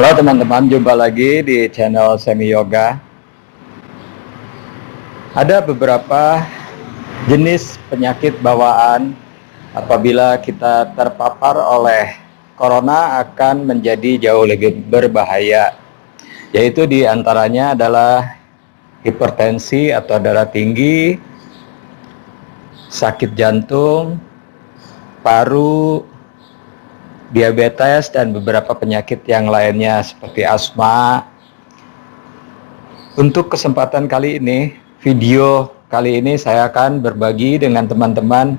Halo teman-teman, jumpa lagi di channel Semi Yoga. Ada beberapa jenis penyakit bawaan apabila kita terpapar oleh corona akan menjadi jauh lebih berbahaya. Yaitu diantaranya adalah hipertensi atau darah tinggi, sakit jantung, paru, diabetes, dan beberapa penyakit yang lainnya seperti asma. Untuk kesempatan kali ini, video kali ini saya akan berbagi dengan teman-teman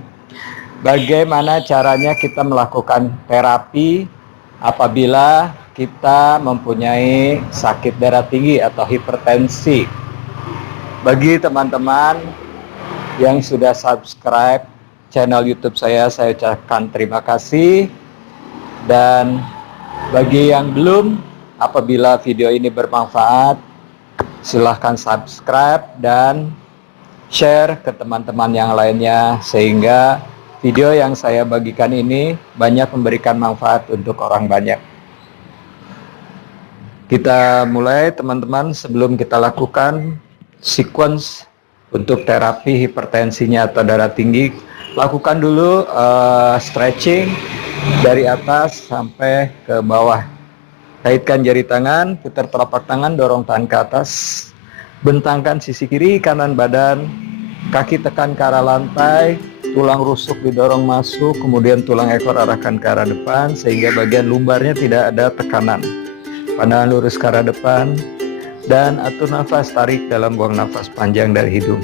bagaimana caranya kita melakukan terapi apabila kita mempunyai sakit darah tinggi atau hipertensi. Bagi teman-teman yang sudah subscribe channel YouTube saya ucapkan terima kasih. Dan bagi yang belum, apabila video ini bermanfaat, silahkan subscribe dan share ke teman-teman yang lainnya, sehingga video yang saya bagikan ini banyak memberikan manfaat untuk orang banyak. Kita mulai teman-teman. Sebelum kita lakukan sequence untuk terapi hipertensinya atau darah tinggi, lakukan dulu stretching dari atas sampai ke bawah. Kaitkan jari tangan, putar telapak tangan, dorong tangan ke atas, bentangkan sisi kiri kanan badan, kaki tekan ke arah lantai, tulang rusuk didorong masuk, kemudian tulang ekor arahkan ke arah depan sehingga bagian lumbarnya tidak ada tekanan. Pandangan lurus ke arah depan dan atur nafas, tarik dalam, buang nafas panjang dari hidung.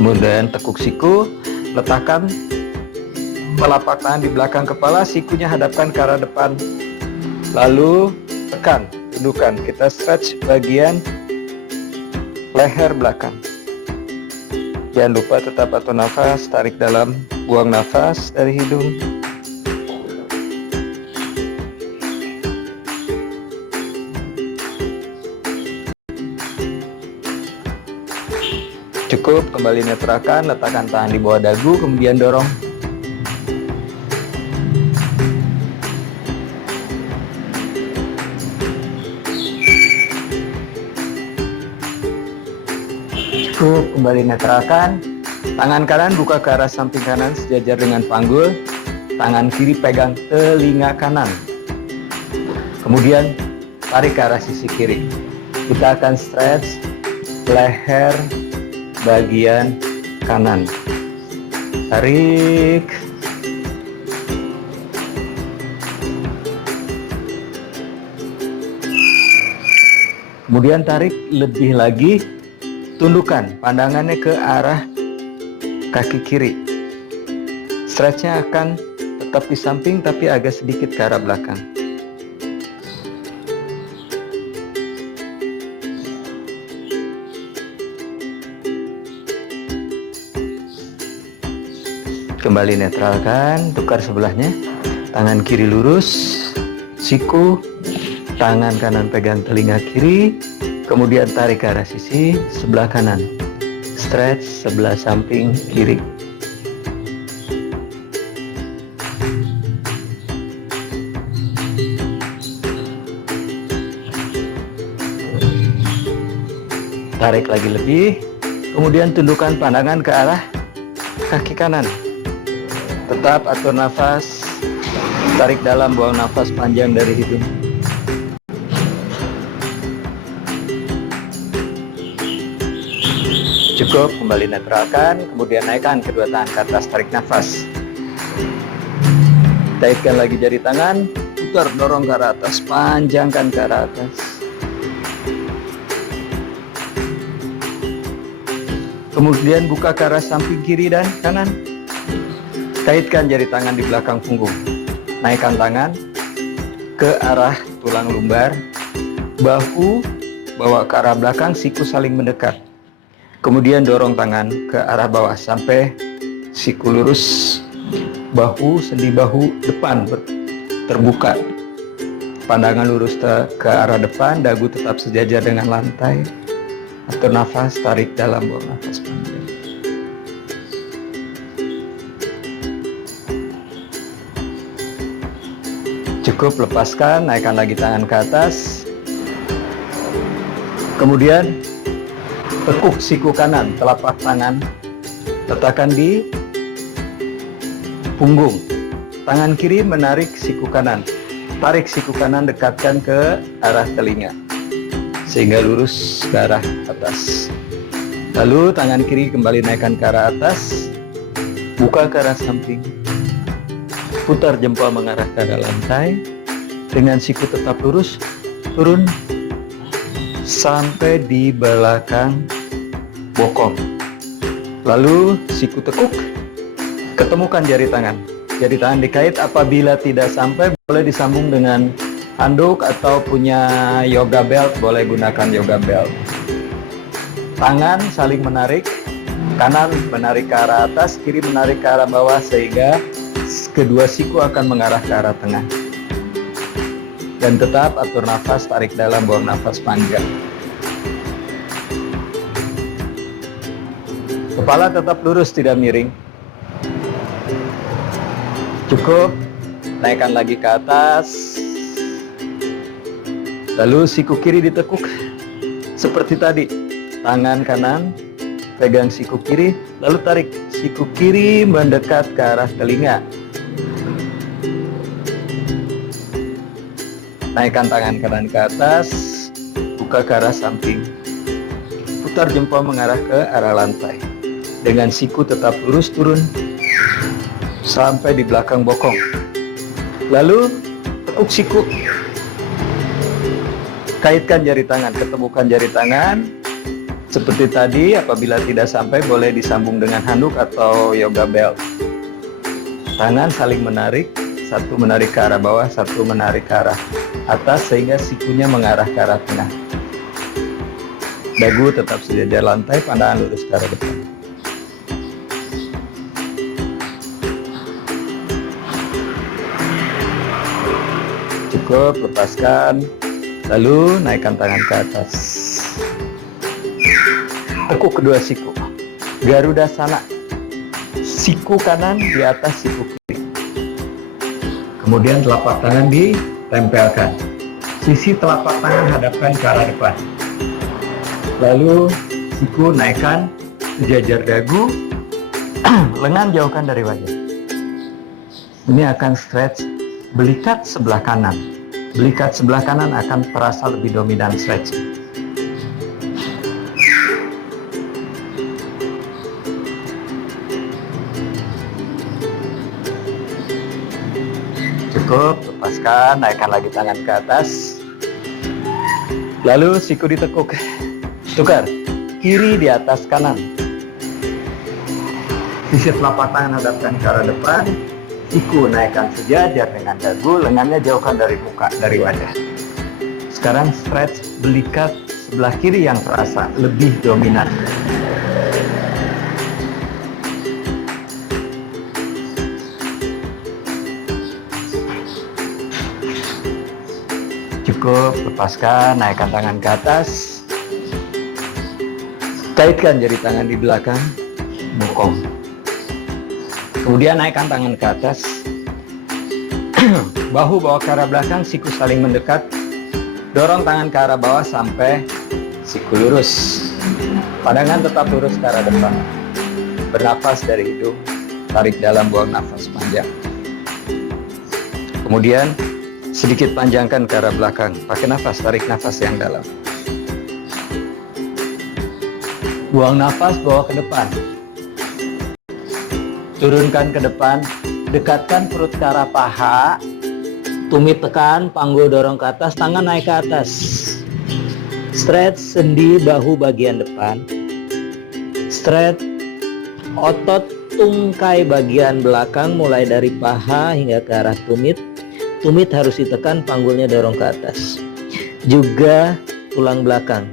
Kemudian tekuk siku, letakkan telapak tangan di belakang kepala, sikunya hadapkan ke arah depan. Lalu tekan, tundukkan. Kita stretch bagian leher belakang. Jangan lupa tetap atur nafas, tarik dalam, buang nafas dari hidung. Cukup, kembali netralkan, letakkan tangan di bawah dagu, kemudian dorong. Cukup, kembali netralkan. Tangan kanan buka ke arah samping kanan sejajar dengan panggul. Tangan kiri pegang telinga kanan. Kemudian tarik ke arah sisi kiri. Kita akan stretch leher bagian kanan. Tarik. Kemudian tarik lebih lagi. Tundukkan pandangannya ke arah kaki kiri. Stretchnya akan tetap di samping tapi agak sedikit ke arah belakang. Kembali netralkan, tukar sebelahnya. Tangan kiri lurus, siku, tangan kanan pegang telinga kiri, kemudian tarik ke arah sisi sebelah kanan. Stretch sebelah samping kiri. Tarik lagi lebih, kemudian tundukkan pandangan ke arah kaki kanan. Tetap atur nafas, tarik dalam, buang nafas panjang dari hidung. Cukup, kembali netralkan, kemudian naikkan kedua tangan ke atas, tarik nafas. Kaitkan lagi jari tangan, putar, dorong ke arah atas, panjangkan ke arah atas. Kemudian buka ke arah samping kiri dan kanan. Kaitkan jari tangan di belakang punggung. Naikkan tangan ke arah tulang lumbar. Bahu bawa ke arah belakang, siku saling mendekat. Kemudian dorong tangan ke arah bawah sampai siku lurus. Bahu, sendi bahu depan terbuka. Pandangan lurus ke arah depan, dagu tetap sejajar dengan lantai. Atur nafas, tarik dalam, buang nafas panjang. Cukup, lepaskan, naikkan lagi tangan ke atas. Kemudian tekuk siku kanan, telapak tangan letakkan di punggung. Tangan kiri menarik siku kanan. Tarik siku kanan, dekatkan ke arah telinga sehingga lurus ke arah atas. Lalu tangan kiri kembali naikkan ke arah atas, buka ke arah samping, putar jempol mengarah ke arah lantai, dengan siku tetap lurus, turun sampai di belakang bokong. Lalu siku tekuk, ketemukan jari tangan. Jari tangan dikait, apabila tidak sampai boleh disambung dengan handuk atau punya yoga belt, boleh gunakan yoga belt. Tangan saling menarik, kanan menarik ke arah atas, kiri menarik ke arah bawah sehingga kedua siku akan mengarah ke arah tengah. Dan tetap atur nafas, tarik dalam, buang nafas panjang. Kepala tetap lurus, tidak miring. Cukup, naikkan lagi ke atas. Lalu siku kiri ditekuk seperti tadi. Tangan kanan pegang siku kiri, lalu tarik siku kiri mendekat ke arah telinga. Naikkan tangan kanan ke atas, buka ke arah samping. Putar jempol mengarah ke arah lantai. Dengan siku tetap lurus turun sampai di belakang bokong. Lalu tekuk siku. Kaitkan jari tangan, ketemukan jari tangan. Seperti tadi, apabila tidak sampai boleh disambung dengan handuk atau yoga belt. Tangan saling menarik, satu menarik ke arah bawah, satu menarik ke arah atas sehingga sikunya mengarah ke arah tengah. Dagu tetap sejajar lantai, pandangan lurus ke arah depan. Cukup, lepaskan. Lalu naikkan tangan ke atas. Tekuk kedua siku, Garuda Sana, siku kanan di atas siku kiri. Kemudian telapak tangan ditempelkan, sisi telapak tangan hadapkan ke arah depan. Lalu siku naikkan sejajar dagu, lengan jauhkan dari wajah. Ini akan stretch belikat sebelah kanan. Belikat sebelah kanan akan terasa lebih dominan stretch. Cukup, lepaskan, naikkan lagi tangan ke atas. Lalu siku ditekuk. Tukar, kiri di atas kanan. Sisi telapak tangan hadapkan ke arah depan. Siku naikkan sejajar dengan dagu, lengannya jauhkan dari muka, dari wajah. Sekarang stretch belikat sebelah kiri yang terasa lebih dominan. Cukup, lepaskan, naikkan tangan ke atas. Kaitkan jari tangan di belakang bokong. Kemudian naikkan tangan ke atas. Bahu bawa ke arah belakang, siku saling mendekat. Dorong tangan ke arah bawah sampai siku lurus. Pandangan tetap lurus ke arah depan. Bernafas dari hidung, tarik dalam, buang nafas panjang. Kemudian sedikit panjangkan ke arah belakang, pakai nafas, tarik nafas yang dalam. Buang nafas, bawa ke depan. Turunkan ke depan, dekatkan perut ke arah paha, tumit tekan, panggul dorong ke atas, tangan naik ke atas. Stretch sendi bahu bagian depan. Stretch otot tungkai bagian belakang mulai dari paha hingga ke arah tumit. Tumit harus ditekan, panggulnya dorong ke atas. Juga tulang belakang,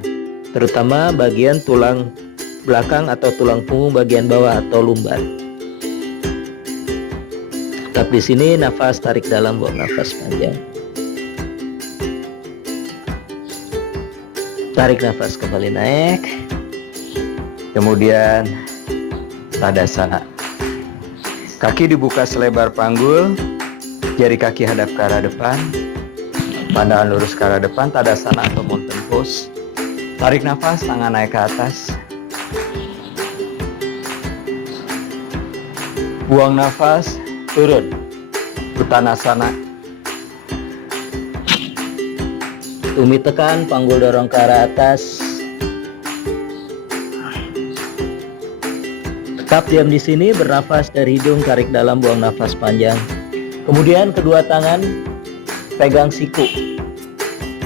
terutama bagian tulang belakang atau tulang punggung bagian bawah atau lumbar. Tetap di sini, nafas tarik dalam, buang nafas panjang. Tarik nafas kembali naik. Kemudian Tadasana. Kaki dibuka selebar panggul. Jari kaki hadap ke arah depan, pandangan lurus ke arah depan, Tadasana atau mountain pose. Tarik nafas, tangan naik ke atas. Buang nafas, turun. Uttanasana. Tumit tekan, panggul dorong ke arah atas. Tetap diam di sini, bernafas dari hidung, tarik dalam, buang nafas panjang. Kemudian kedua tangan pegang siku.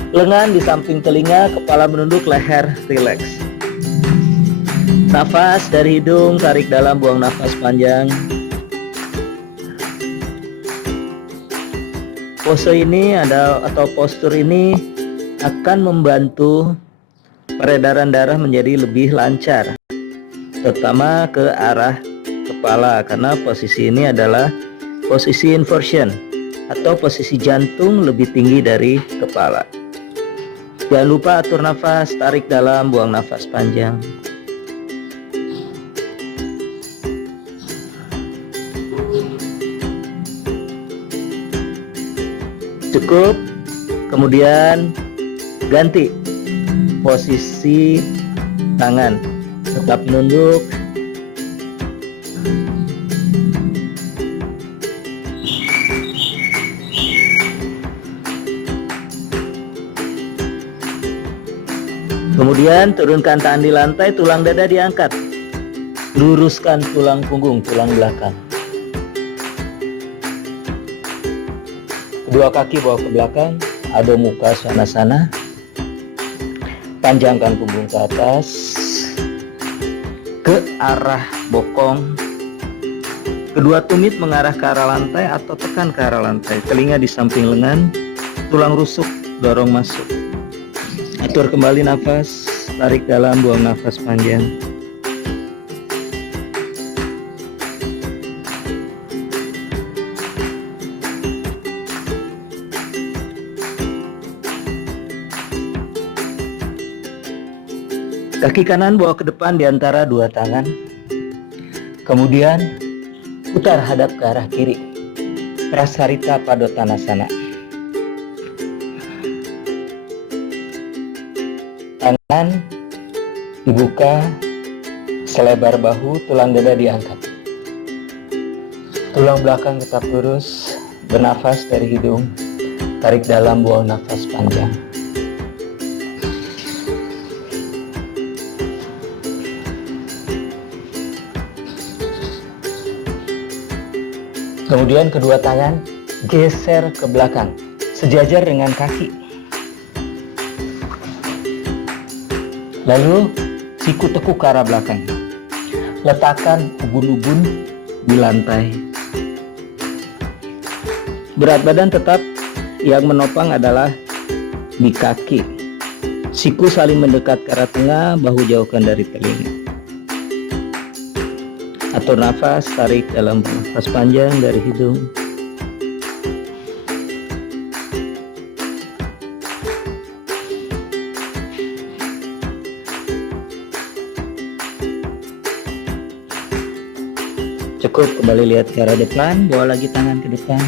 Lengan di samping telinga, kepala menunduk, leher rileks. Nafas dari hidung, tarik dalam, buang nafas panjang. Pose ini atau postur ini akan membantu peredaran darah menjadi lebih lancar, terutama ke arah kepala, karena posisi ini adalah posisi inversion atau posisi jantung lebih tinggi dari kepala. Jangan lupa atur nafas, tarik dalam, buang nafas panjang. Cukup. Kemudian ganti posisi tangan, tetap menunduk. Kemudian turunkan tangan di lantai, tulang dada diangkat. Luruskan tulang punggung, tulang belakang. Kedua kaki bawa ke belakang, Adho Mukha Svanasana. Panjangkan punggung ke atas, ke arah bokong. Kedua tumit mengarah ke arah lantai atau tekan ke arah lantai. Telinga di samping lengan, tulang rusuk dorong masuk. Atur kembali nafas, tarik dalam, buang nafas panjang. Kaki kanan bawa ke depan di antara dua tangan. Kemudian putar hadap ke arah kiri. Prasarita Padottanasana. Tangan dibuka selebar bahu, tulang dada diangkat. Tulang belakang tetap lurus, bernafas dari hidung, tarik dalam, buang nafas panjang. Kemudian kedua tangan geser ke belakang, sejajar dengan kaki. Lalu siku tekuk ke arah belakang. Letakkan ubun-ubun di lantai. Berat badan tetap yang menopang adalah di kaki. Siku saling mendekat ke arah tengah, bahu jauhkan dari telinga. Atur nafas, tarik dalam, nafas panjang dari hidung. Cukup, kembali lihat ke arah depan, bawa lagi tangan ke depan.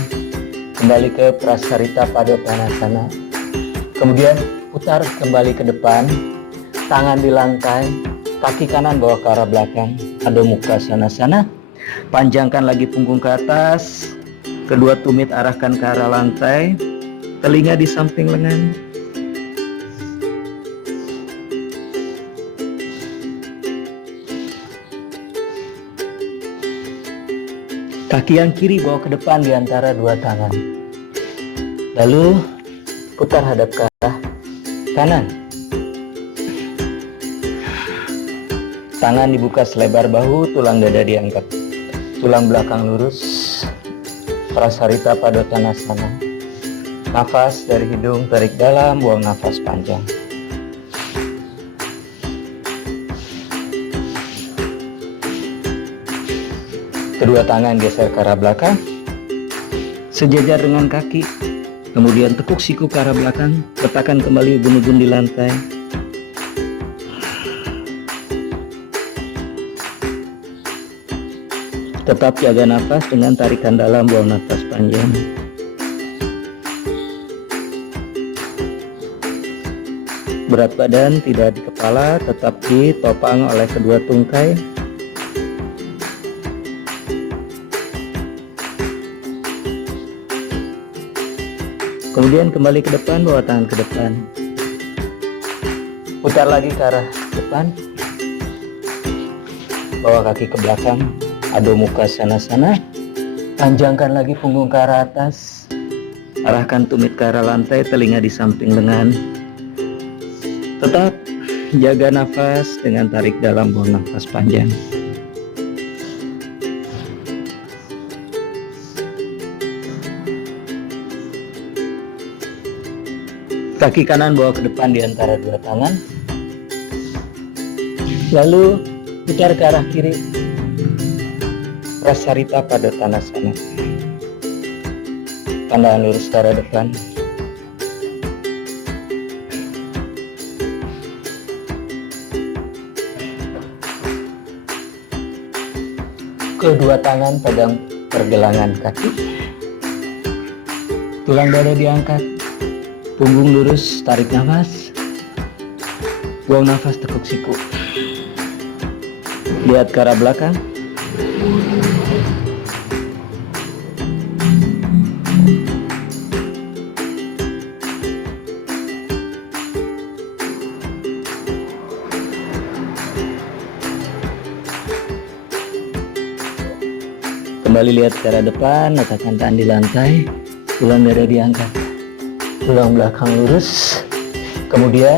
Kembali ke Prasarita Padottanasana. Kemudian putar kembali ke depan, tangan di lantai, kaki kanan bawa ke arah belakang. Adho Mukha Svanasana. Panjangkan lagi punggung ke atas, kedua tumit arahkan ke arah lantai, telinga di samping lengan. Kaki yang kiri bawa ke depan di antara dua tangan. Lalu putar hadap ke arah kanan. Tangan dibuka selebar bahu, tulang dada diangkat. Tulang belakang lurus. Prasarita Padottanasana. Nafas dari hidung, tarik dalam, buang nafas panjang. Kedua tangan geser ke arah belakang, sejajar dengan kaki. Kemudian tekuk siku ke arah belakang, letakkan kembali ubun-ubun di lantai. Tetap jaga nafas dengan tarikan dalam, buang nafas panjang. berat badan tidak di kepala, tetap ditopang oleh kedua tungkai. Kemudian kembali ke depan, bawa tangan ke depan. Putar lagi ke arah depan. Bawa kaki ke belakang. Adu muka sana-sana. Panjangkan lagi punggung ke arah atas. Arahkan tumit ke arah lantai, telinga di samping lengan. Tetap jaga nafas dengan tarik dalam, buang nafas panjang. Kaki kanan bawa ke depan di antara dua tangan. Lalu putar ke arah kiri. Prasarita pada Tanasana. Pandangan lurus ke arah depan. Kedua tangan pegang pergelangan kaki. Tulang dada diangkat. Punggung lurus, tarik nafas. Buang nafas, tekuk siku. Lihat ke arah belakang. Kembali lihat ke arah depan, letakkan tangan di lantai, tulang dada diangkat, tulang belakang lurus, kemudian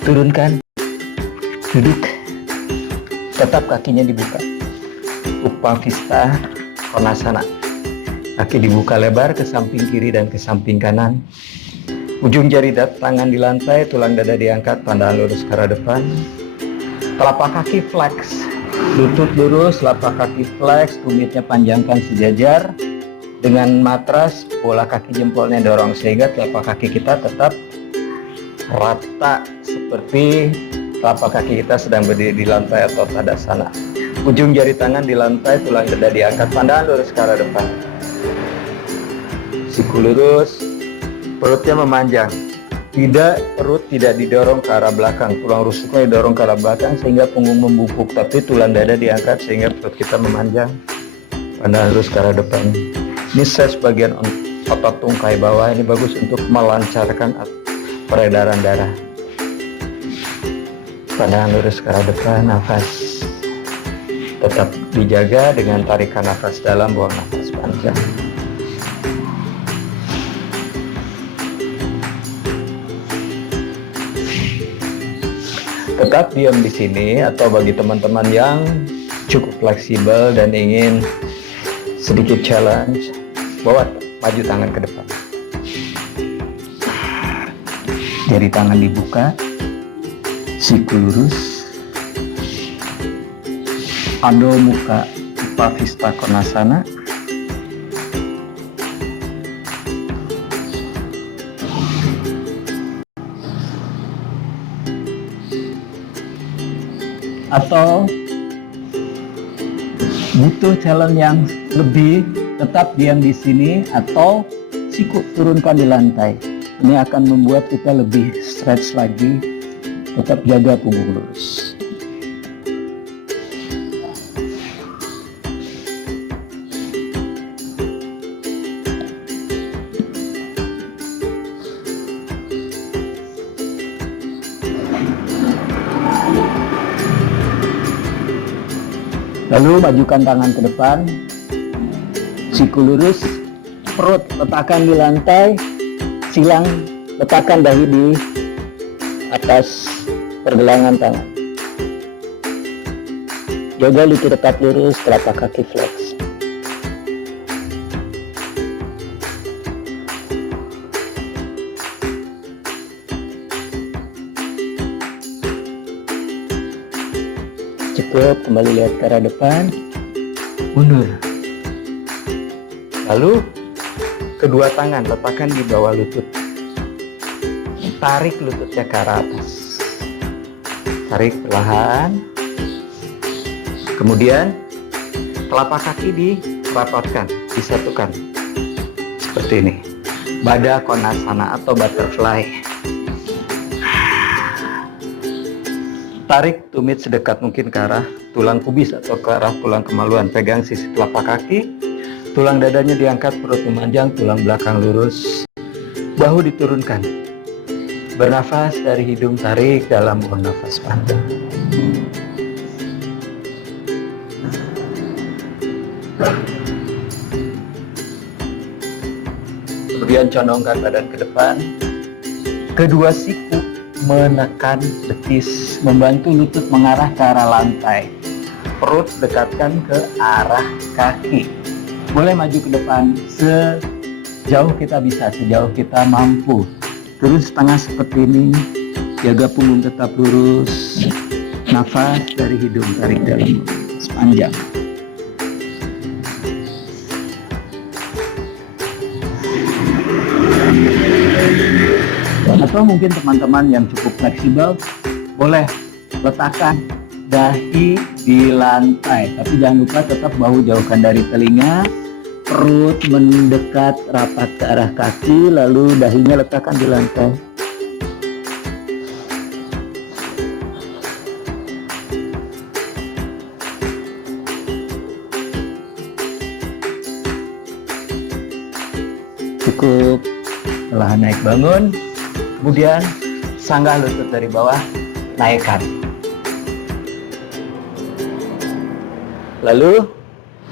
turunkan, duduk, tetap kakinya dibuka, Upavista Konasana, kaki dibuka lebar ke samping kiri dan ke samping kanan, ujung jari tangan di lantai, tulang dada diangkat, pandangan lurus ke arah depan, telapak kaki flex, lutut lurus, telapak kaki flex, tumitnya panjangkan sejajar. Dengan matras, bola kaki jempolnya dorong sehingga telapak kaki kita tetap rata seperti telapak kaki kita sedang berdiri di lantai atau tadasana. Ujung jari tangan di lantai, tulang dada diangkat, pandangan lurus ke arah depan. Siku lurus, perutnya memanjang. Perut tidak didorong ke arah belakang, tulang rusuknya didorong ke arah belakang sehingga punggung membungkuk, tapi tulang dada diangkat sehingga perut kita memanjang. Pandangan lurus ke arah depan. Ini saya sebagian otot tungkai bawah, ini bagus untuk melancarkan peredaran darah. Pandangan lurus ke arah depan, nafas tetap dijaga dengan tarikan nafas dalam, buang nafas panjang. Tetap diam di sini, atau bagi teman-teman yang cukup fleksibel dan ingin sedikit challenge, bawa maju tangan ke depan. Jari tangan dibuka, siku lurus, Adho Mukha Upavista Konasana. Atau butuh challenge yang lebih, tetap diam di sini atau siku turunkan di lantai. Ini akan membuat kita lebih stretch lagi. Tetap jaga punggung lurus. Lalu majukan tangan ke depan, siku lurus, perut letakkan di lantai, silang letakkan dahi di atas pergelangan tangan. Jaga lutut tetap lurus, telapak kaki flex. Cukup, kembali lihat ke arah depan, mundur. Lalu kedua tangan letakkan di bawah lutut, tarik lututnya ke arah atas, tarik perlahan. Kemudian telapak kaki dirapatkan, disatukan seperti ini, Baddha Konasana atau butterfly. Tarik tumit sedekat mungkin ke arah tulang pubis atau ke arah tulang kemaluan. Pegang sisi telapak kaki, tulang dadanya diangkat, perut memanjang, tulang belakang lurus, bahu diturunkan. Bernafas dari hidung, tarik dalam, buang nafas panjang. Kemudian condongkan badan ke depan. Kedua siku menekan betis, membantu lutut mengarah ke arah lantai. Perut dekatkan ke arah kaki. Boleh maju ke depan sejauh kita bisa, sejauh kita mampu. Turun setengah seperti ini. Jaga punggung tetap lurus. Nafas dari hidung, tarik dalam sepanjang. Atau mungkin teman-teman yang cukup fleksibel boleh letakkan dahi di lantai, tapi jangan lupa tetap bahu jauhkan dari telinga, perut mendekat rapat ke arah kaki, lalu dahinya letakkan di lantai. Cukup. Perlahan naik bangun. Kemudian sanggah lutut dari bawah, naikkan. Lalu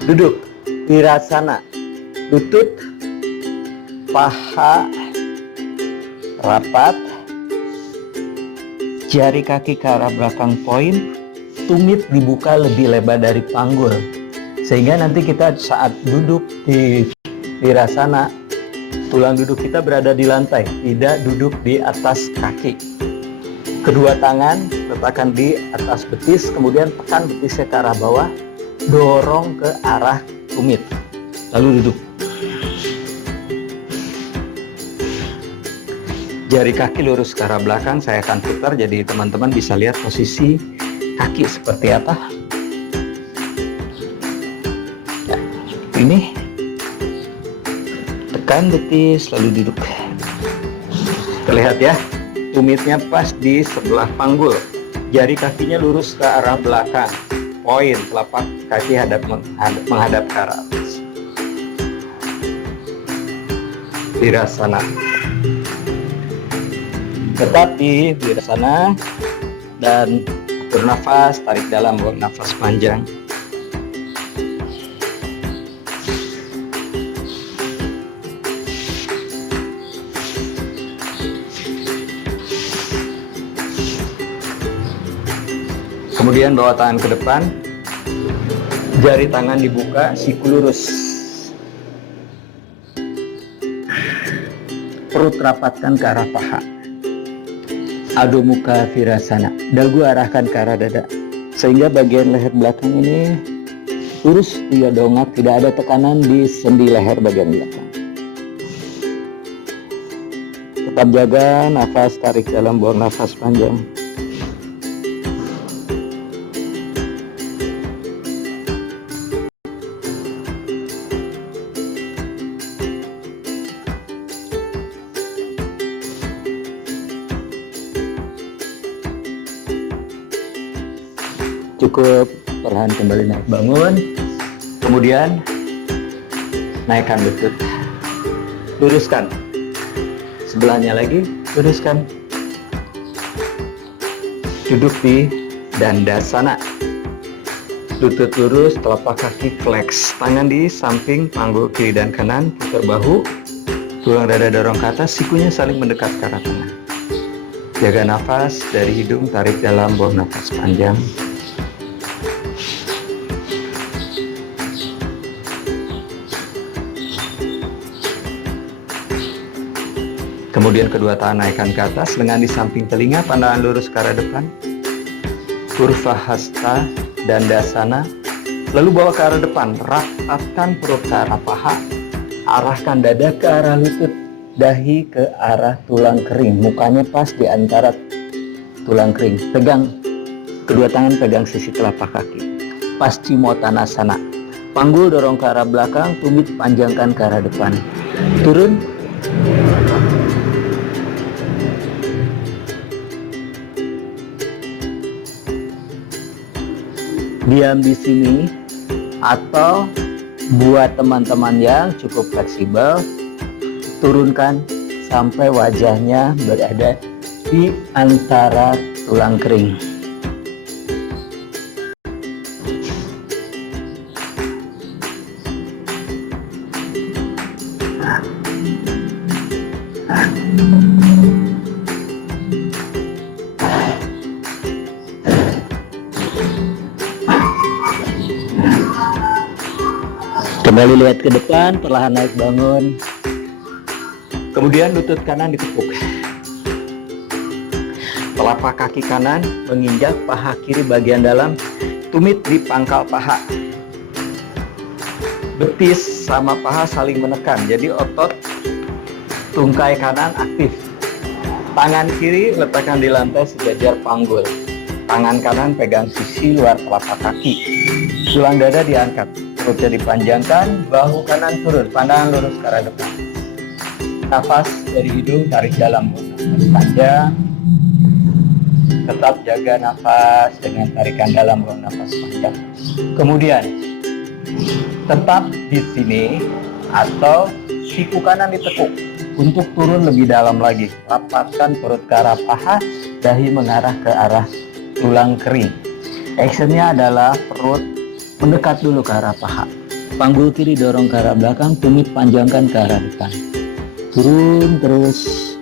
duduk, virasana. Lutut, paha rapat, jari kaki ke arah belakang poin, tumit dibuka lebih lebar dari panggul. Sehingga nanti kita saat duduk di virasana, tulang duduk kita berada di lantai, tidak duduk di atas kaki. Kedua tangan letakkan di atas betis, kemudian tekan betisnya ke arah bawah, dorong ke arah tumit, lalu duduk. Jari kaki lurus ke arah belakang, saya akan putar jadi teman-teman bisa lihat posisi kaki seperti apa. Ya, ini. Tekan betis, lalu duduk. Terlihat ya, tumitnya pas di sebelah panggul. Jari kakinya lurus ke arah belakang. Poin, telapak kaki menghadap ke arah atas. Virasana. Tetap di virasana dan bernafas, tarik dalam, buang nafas panjang. Kemudian bawa tangan ke depan, jari tangan dibuka, siku lurus. Perut rapatkan ke arah paha. Adho Mukha Virasana. Dagu arahkan ke arah dada. Sehingga bagian leher belakang ini lurus, tidak dongak, tidak ada tekanan di sendi leher bagian belakang. Tetap jaga nafas, tarik dalam, buang nafas panjang. Cukup, perlahan kembali naik bangun. Kemudian naikkan lutut, luruskan. Sebelahnya lagi, luruskan. Duduk di Dandasana. Lutut lurus, telapak kaki flex, tangan di samping panggul kiri dan kanan, putar bahu, tulang dada dorong ke atas, sikunya saling mendekat ke arah tengah. Jaga nafas dari hidung, tarik dalam, buang nafas panjang. Kemudian kedua tangan naikkan ke atas, lengan di samping telinga, pandangan lurus ke arah depan. Kurva hasta, Dandasana. Lalu bawa ke arah depan, rapatkan perut ke arah paha, arahkan dada ke arah lutut, dahi ke arah tulang kering, mukanya pas di antara tulang kering. Pegang, kedua tangan pegang sisi telapak kaki. Paschimottanasana. Panggul dorong ke arah belakang, tumit panjangkan ke arah depan. Turun. diam di sini, atau buat teman-teman yang cukup fleksibel, turunkan sampai wajahnya berada di antara tulang kering. Kembali lihat ke depan, perlahan naik bangun. Kemudian lutut kanan ditekuk. Telapak kaki kanan menginjak paha kiri bagian dalam, tumit di pangkal paha. Betis sama paha saling menekan, jadi otot tungkai kanan aktif. Tangan kiri letakkan di lantai sejajar panggul. Tangan kanan pegang sisi luar telapak kaki. Tulang dada diangkat, perutnya dipanjangkan, bahu kanan turun, pandangan lurus ke arah depan. Nafas dari hidung, tarik dalam, nafas panjang. Tetap jaga nafas dengan tarikan dalam, buang nafas panjang. Kemudian tetap di sini atau siku kanan ditekuk. Untuk turun lebih dalam lagi, rapatkan perut ke arah paha, dahi mengarah ke arah tulang kering. Actionnya adalah perut mendekat dulu ke arah paha. Panggul kiri dorong ke arah belakang, tumit panjangkan ke arah depan. Turun terus.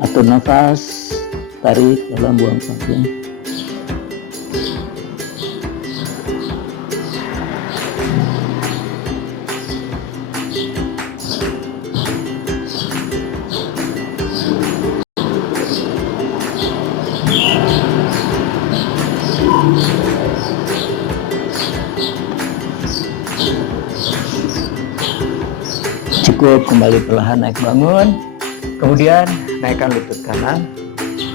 Atur nafas, tarik dalam, buang panjang. Cukup, kembali perlahan naik bangun. Kemudian naikkan lutut kanan,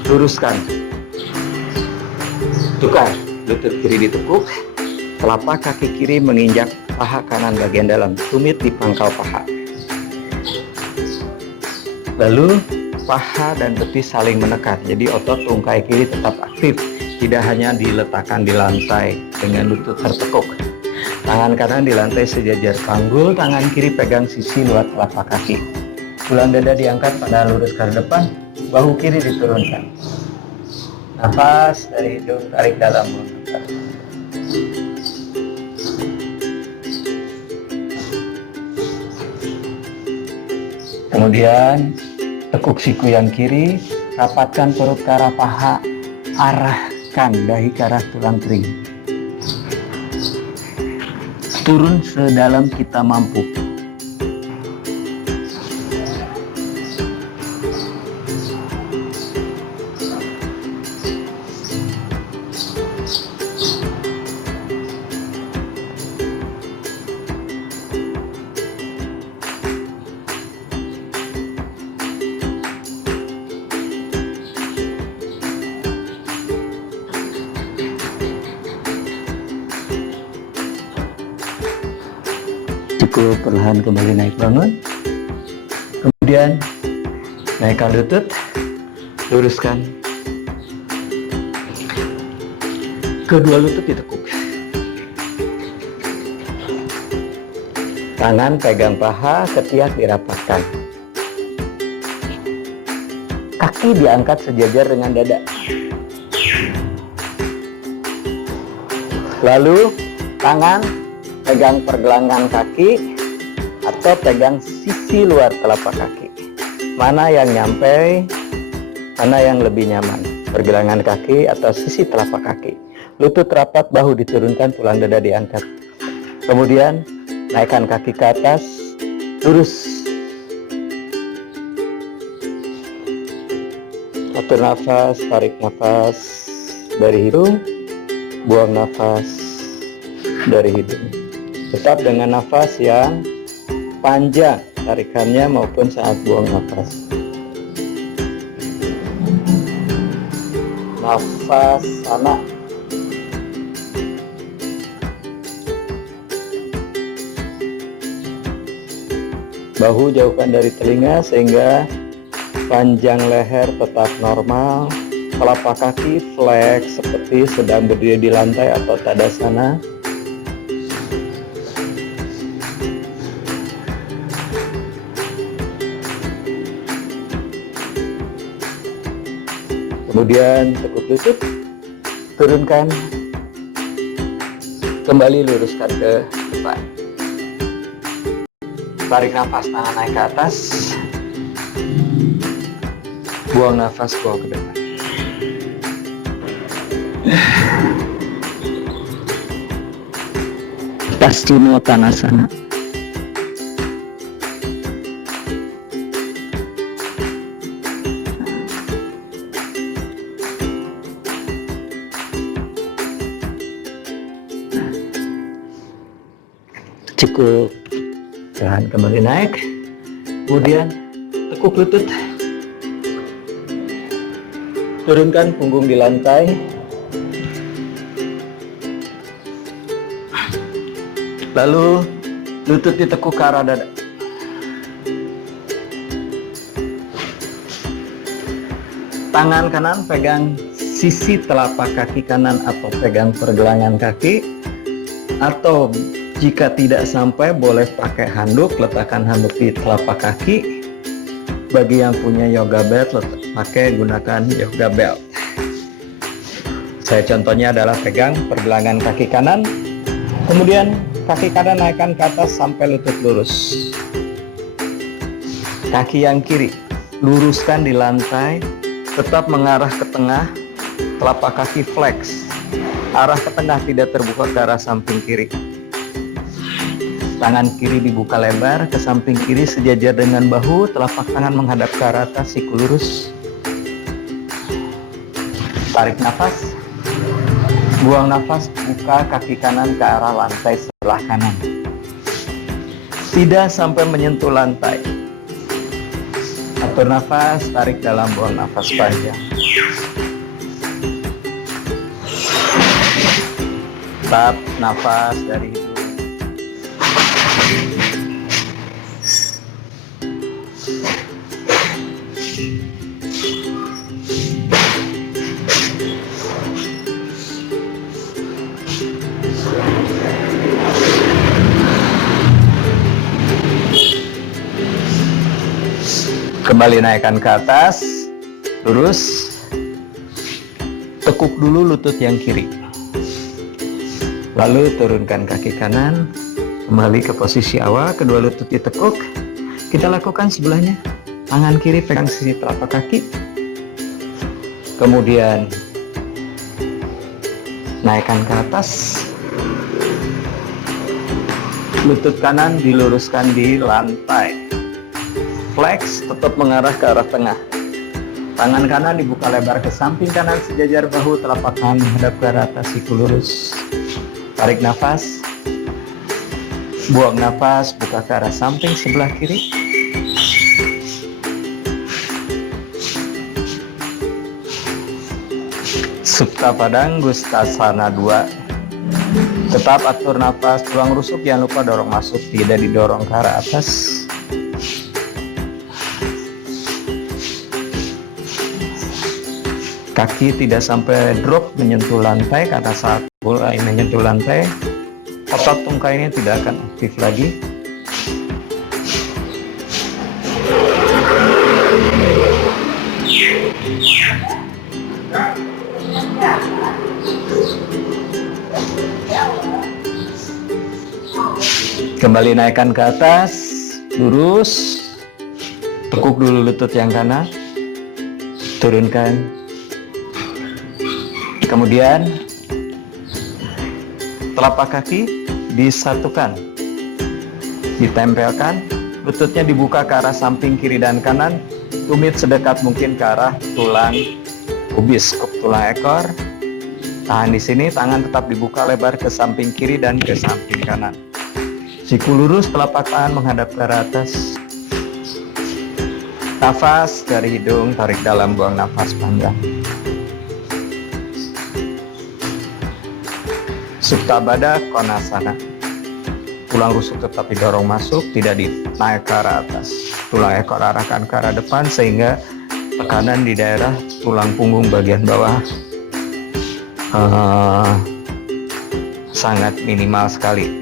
luruskan. Tukar, lutut kiri ditekuk, telapak kaki kiri menginjak paha kanan bagian dalam, tumit di pangkal paha. Lalu paha dan betis saling menekan, jadi otot tungkai kiri tetap aktif, tidak hanya diletakkan di lantai dengan lutut tertekuk. Tangan kanan di lantai sejajar panggul, tangan kiri pegang sisi luar telapak kaki. Tulang dada diangkat, pandangan lurus ke arah depan, bahu kiri diturunkan. Nafas dari hidung, tarik dalam, buang nafas. Kemudian tekuk siku yang kiri, rapatkan perut ke arah paha, arahkan dahi ke arah tulang kering. Turun sedalam kita mampu. Cukup, perlahan kembali naik bangun. Kemudian naikkan lutut, luruskan. Kedua lutut ditekuk. Tangan pegang paha, ketiak dirapatkan. Kaki diangkat sejajar dengan dada. Lalu tangan pegang pergelangan kaki atau pegang sisi luar telapak kaki. Mana yang nyampe, mana yang lebih nyaman, pergelangan kaki atau sisi telapak kaki. Lutut rapat, bahu diturunkan, tulang dada diangkat. Kemudian naikkan kaki ke atas, lurus. Atur nafas, tarik nafas dari hidung, buang nafas dari hidung. Tetap dengan nafas yang panjang tarikannya maupun saat buang nafas. Nafas sana. Bahu jauhkan dari telinga sehingga panjang leher tetap normal. telapak kaki flex seperti sedang berdiri di lantai atau tadasana. Kemudian tekuk lutut, turunkan, kembali luruskan ke depan. Tarik nafas, tangan naik ke atas, buang nafas, bawa ke depan. Paschimottanasana. Cukup, tahan, kembali naik, kemudian tekuk lutut, turunkan punggung di lantai, lalu lutut ditekuk ke arah dada. Tangan kanan pegang sisi telapak kaki kanan atau pegang pergelangan kaki, atau jika tidak sampai boleh pakai handuk, letakkan handuk di telapak kaki. Bagi yang punya yoga belt, gunakan yoga belt. Saya contohnya adalah pegang pergelangan kaki kanan, kemudian kaki kanan naikkan ke atas sampai lutut lurus. Kaki yang kiri luruskan di lantai, tetap mengarah ke tengah, telapak kaki flex. Arah ke tengah, tidak terbuka ke arah samping kiri. Tangan kiri dibuka lebar ke samping kiri sejajar dengan bahu, telapak tangan menghadap ke arah atas, siku lurus. Tarik nafas, buang nafas, buka kaki kanan ke arah lantai sebelah kanan. Tidak sampai menyentuh lantai. Atur nafas, tarik dalam, buang nafas panjang. Tap nafas dari hidung. Kembali naikkan ke atas, lurus, tekuk dulu lutut yang kiri, lalu turunkan kaki kanan, kembali ke posisi awal, kedua lutut ditekuk. Kita lakukan sebelahnya, tangan kiri pegang sisi telapak kaki, kemudian naikkan ke atas, lutut kanan diluruskan di lantai. Flex, tetap mengarah ke arah tengah. Tangan kanan dibuka lebar ke samping kanan sejajar bahu, telapak tangan menghadap ke arah atas, siku lurus. Tarik nafas, buang nafas, buka ke arah samping sebelah kiri. Supta Padang Gustasana 2. Tetap atur nafas, tulang rusuk jangan lupa dorong masuk, tidak didorong ke arah atas. Kaki tidak sampai drop menyentuh lantai, karena saat mulai menyentuh lantai, otot tungkainya tidak akan aktif lagi. Kembali naikkan ke atas, lurus, tekuk dulu lutut yang kanan, turunkan. Kemudian telapak kaki disatukan, ditempelkan, lututnya dibuka ke arah samping kiri dan kanan, tumit sedekat mungkin ke arah tulang pubis, tulang ekor. Tahan di sini, tangan tetap dibuka lebar ke samping kiri dan ke samping kanan. Siku lurus, telapak tangan menghadap ke arah atas. Nafas dari hidung, tarik dalam, buang nafas panjang. Supta Baddha Konasana. Tulang rusuk tetap didorong masuk, tidak dinaik ke arah atas. Tulang ekor arahkan ke arah depan sehingga tekanan di daerah tulang punggung bagian bawah sangat minimal sekali.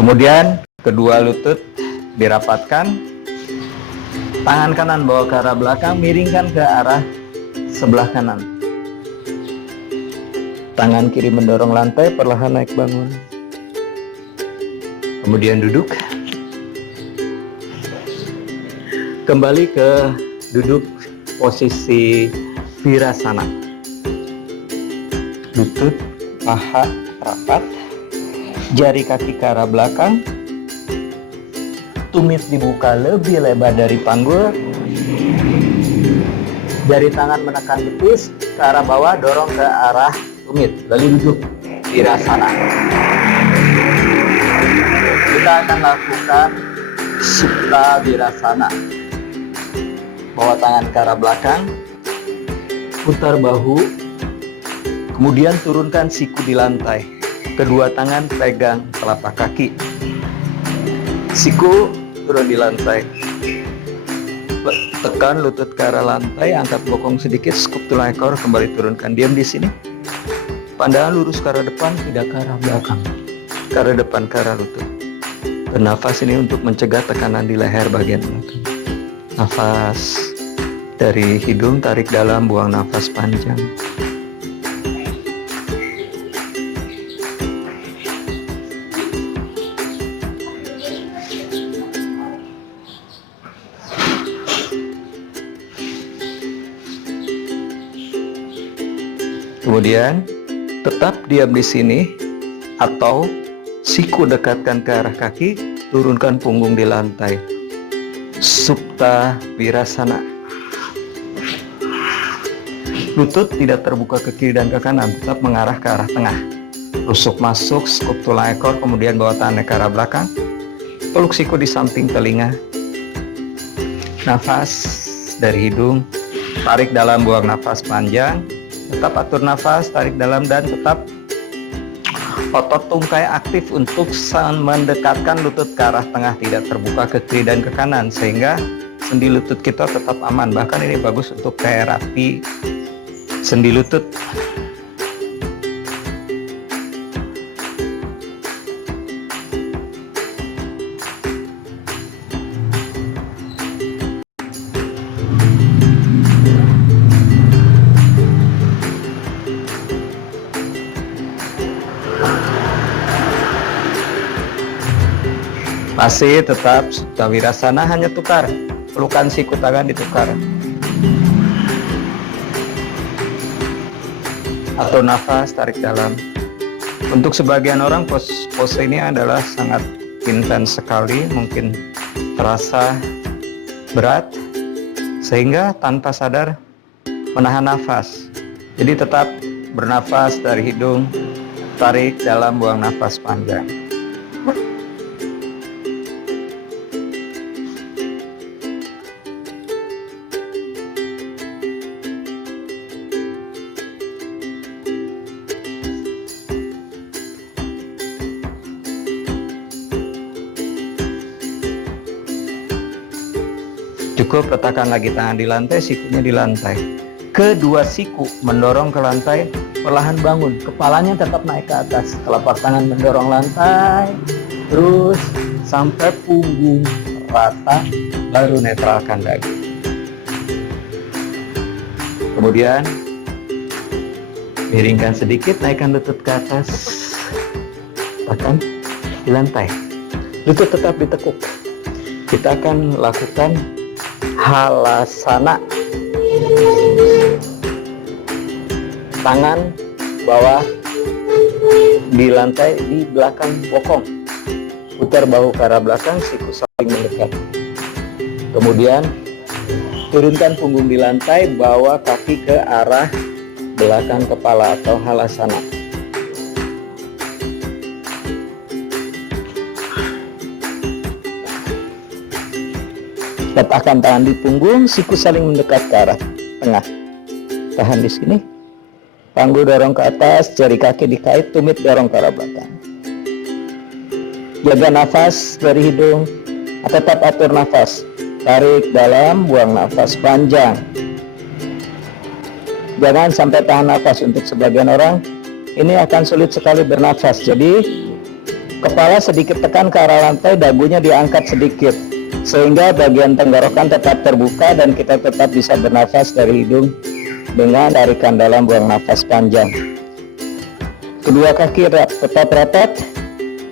Kemudian kedua lutut dirapatkan, tangan kanan bawa ke arah belakang, miringkan ke arah sebelah kanan. Tangan kiri mendorong lantai, perlahan naik bangun. Kemudian duduk. Kembali ke duduk posisi virasana. Lutut, paha rapat. Jari kaki ke arah belakang, tumit dibuka lebih lebar dari panggul, jari tangan menekan betis ke arah bawah, dorong ke arah tumit, lalu duduk virasana. Kita akan lakukan Supta Virasana. Bawa tangan ke arah belakang, putar bahu, kemudian turunkan siku di lantai. Kedua tangan pegang telapak kaki, siku turun di lantai, tekan lutut ke arah lantai, angkat bokong sedikit, skup tulang ekor, kembali turunkan. Diam di sini. Pandangan lurus ke arah depan, tidak ke arah belakang, ke arah depan, ke arah lutut. Bernafas ini untuk mencegah tekanan di leher bagian belakang. Nafas dari hidung, tarik dalam, buang nafas panjang. Kemudian tetap diam di sini atau siku dekatkan ke arah kaki, turunkan punggung di lantai. Supta Virasana. Lutut tidak terbuka ke kiri dan ke kanan, tetap mengarah ke arah tengah. Rusuk masuk, skup tulang ekor, kemudian bawa tangan ke arah belakang. Peluk siku di samping telinga. Nafas dari hidung, tarik dalam, buang nafas panjang. Tetap atur nafas, tarik dalam, dan tetap otot tungkai aktif untuk mendekatkan lutut ke arah tengah, tidak terbuka ke kiri dan ke kanan, sehingga sendi lutut kita tetap aman. Bahkan ini bagus untuk terapi sendi lutut. Masih tetap Supta Virasana, hanya tukar, pelukan siku tangan ditukar. Atur nafas, tarik dalam. Untuk sebagian orang pose ini adalah sangat intens sekali, mungkin terasa berat, sehingga tanpa sadar menahan nafas. Jadi tetap bernafas dari hidung, tarik dalam, buang nafas panjang. Cukup, letakkan lagi tangan di lantai, sikunya di lantai. Kedua siku mendorong ke lantai, perlahan bangun. Kepalanya tetap naik ke atas, telapak tangan mendorong lantai, terus sampai punggung rata, baru netralkan dagu. Kemudian miringkan sedikit, naikkan lutut ke atas, tekan di lantai. Lutut tetap ditekuk. Kita akan lakukan Halasana. Tangan bawah di lantai di belakang bokong. Putar bahu ke arah belakang, siku saling mendekat. Kemudian turunkan punggung di lantai, bawa kaki ke arah belakang kepala atau Halasana. Letakkan tangan di punggung, siku saling mendekat ke arah tengah. Tahan di sini. Panggul dorong ke atas, jari kaki dikait, tumit dorong ke arah belakang. Jaga nafas dari hidung, tetap atur nafas. Tarik dalam, buang nafas panjang. Jangan sampai tahan nafas. Untuk sebagian orang, ini akan sulit sekali bernafas. Jadi, kepala sedikit tekan ke arah lantai, dagunya diangkat sedikit. Sehingga bagian tenggorokan tetap terbuka dan kita tetap bisa bernafas dari hidung dengan tarikan dalam, buang nafas panjang. Kedua kaki tetap rapat,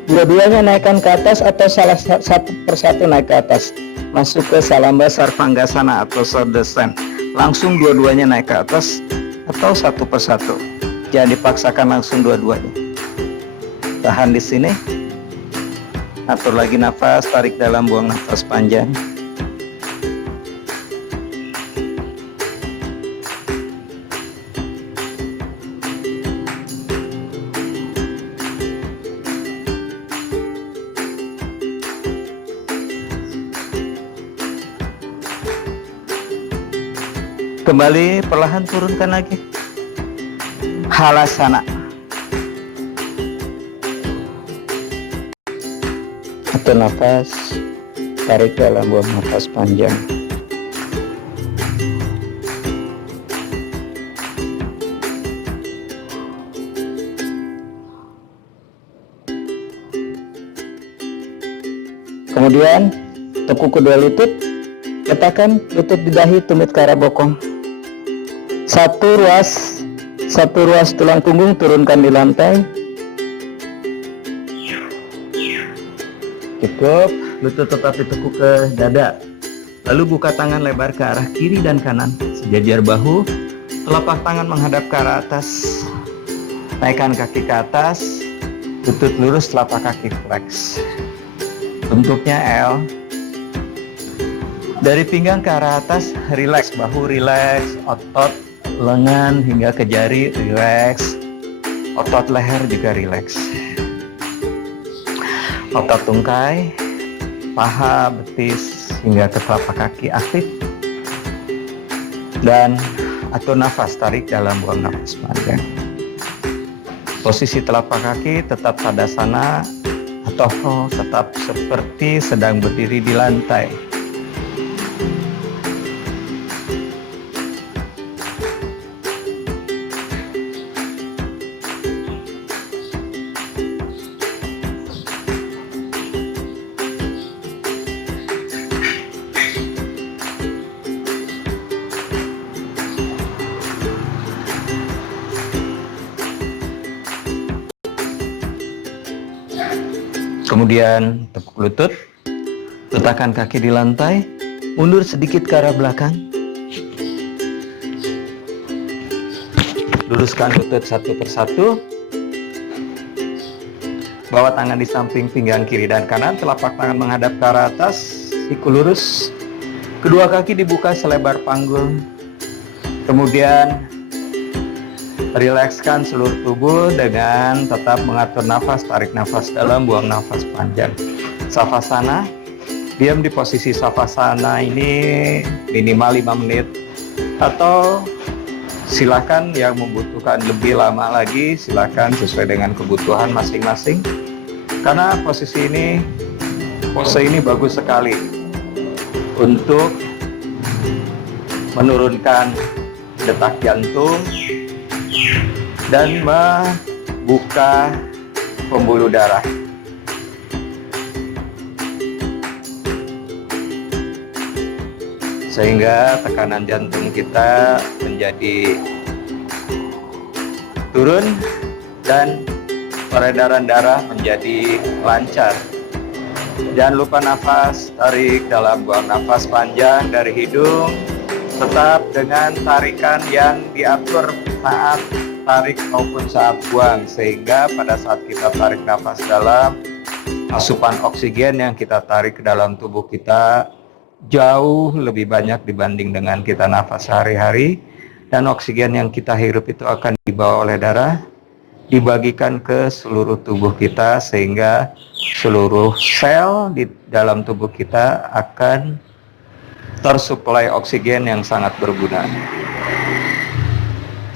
dua-duanya naikkan ke atas atau salah satu persatu naik ke atas. Masuk ke Salamba Sarvangasana atau short descent. Langsung dua-duanya naik ke atas atau satu persatu. Jangan dipaksakan langsung dua-duanya. Tahan di sini. Atur lagi nafas, tarik dalam, buang nafas panjang. Kembali perlahan turunkan lagi. Halasana. Atur nafas, tarik dalam, buang nafas panjang. Kemudian tekuk kedua lutut, letakkan lutut di dahi, tumit ke arah bokong. Satu ruas tulang punggung turunkan di lantai. Cukup, lutut tetap ditekuk ke dada. Lalu buka tangan lebar ke arah kiri dan kanan, sejajar bahu, telapak tangan menghadap ke arah atas. Naikkan kaki ke atas, lutut lurus, telapak kaki flex. Bentuknya L. Dari pinggang ke arah atas, rileks, bahu rileks, otot lengan hingga ke jari rileks, otot leher juga rileks, otot tungkai, paha, betis hingga ke telapak kaki aktif. Dan atur nafas, tarik dalam, buang nafas panjang. Posisi telapak kaki tetap tadasana atau tetap seperti sedang berdiri di lantai. Kemudian tekuk lutut, letakkan kaki di lantai, mundur sedikit ke arah belakang. Luruskan lutut satu persatu. Bawa tangan di samping pinggang kiri dan kanan, telapak tangan menghadap ke arah atas, siku lurus. Kedua kaki dibuka selebar panggul. Kemudian rilekskan seluruh tubuh dengan tetap mengatur nafas, tarik nafas dalam, buang nafas panjang. Savasana, diam di posisi Savasana ini minimal 5 menit. Atau silakan yang membutuhkan lebih lama lagi, silakan sesuai dengan kebutuhan masing-masing. Karena pose ini bagus sekali untuk menurunkan detak jantung dan membuka pembuluh darah. Sehingga tekanan jantung kita menjadi turun dan peredaran darah menjadi lancar. Jangan lupa nafas, tarik dalam, buang nafas panjang dari hidung. Tetap dengan tarikan yang diatur saat tarik maupun saat buang, sehingga pada saat kita tarik nafas dalam, asupan oksigen yang kita tarik ke dalam tubuh kita jauh lebih banyak dibanding dengan kita nafas sehari-hari, dan oksigen yang kita hirup itu akan dibawa oleh darah, dibagikan ke seluruh tubuh kita, sehingga seluruh sel di dalam tubuh kita akan tersuplai oksigen yang sangat berguna.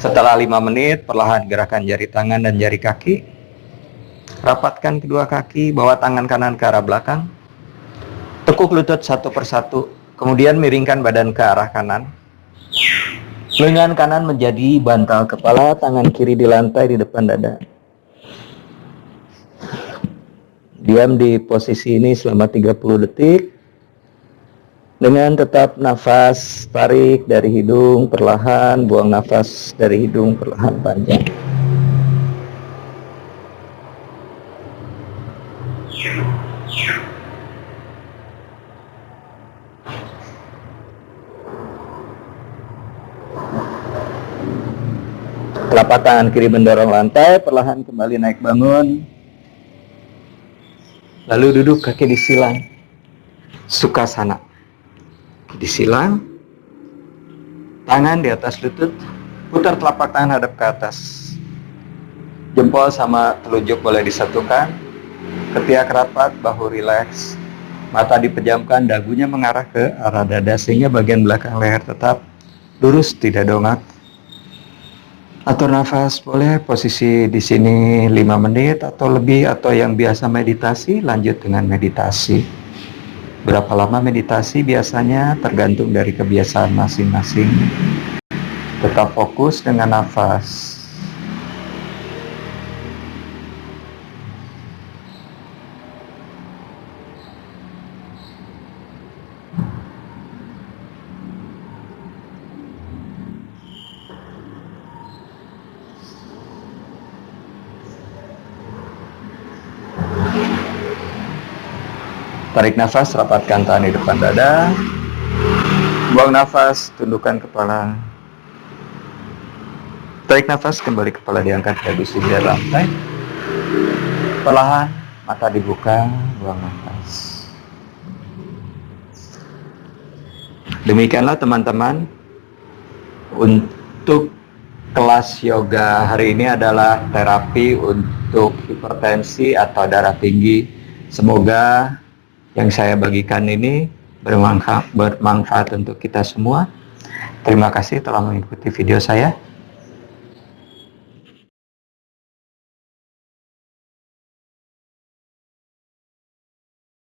Setelah 5 menit, perlahan gerakan jari tangan dan jari kaki. Rapatkan kedua kaki, bawa tangan kanan ke arah belakang. Tekuk lutut satu persatu, kemudian miringkan badan ke arah kanan. Lengan kanan menjadi bantal kepala, tangan kiri di lantai di depan dada. Diam di posisi ini selama 30 detik. Dengan tetap nafas tarik dari hidung perlahan, buang nafas dari hidung perlahan panjang. Telapak tangan kiri mendorong lantai, perlahan kembali naik bangun. Lalu duduk kaki disilang. Sukhasana. Disilang, tangan di atas lutut, putar telapak tangan hadap ke atas. Jempol sama telunjuk boleh disatukan, ketiak rapat, bahu rileks, mata dipejamkan, dagunya mengarah ke arah dada sehingga bagian belakang leher tetap lurus, tidak dongak. Atur nafas boleh, posisi di sini 5 menit atau lebih, atau yang biasa meditasi lanjut dengan meditasi. Berapa lama meditasi biasanya tergantung dari kebiasaan masing-masing. Tetap fokus dengan nafas. Tarik nafas, rapatkan tangan di depan dada. Buang nafas, tundukkan kepala. Tarik nafas, kembali kepala diangkat dari sudut lantai. Perlahan, mata dibuka, buang nafas. Demikianlah teman-teman, untuk kelas yoga hari ini adalah terapi untuk hipertensi atau darah tinggi. Semoga yang saya bagikan ini bermanfaat untuk kita semua. Terima kasih telah mengikuti video saya.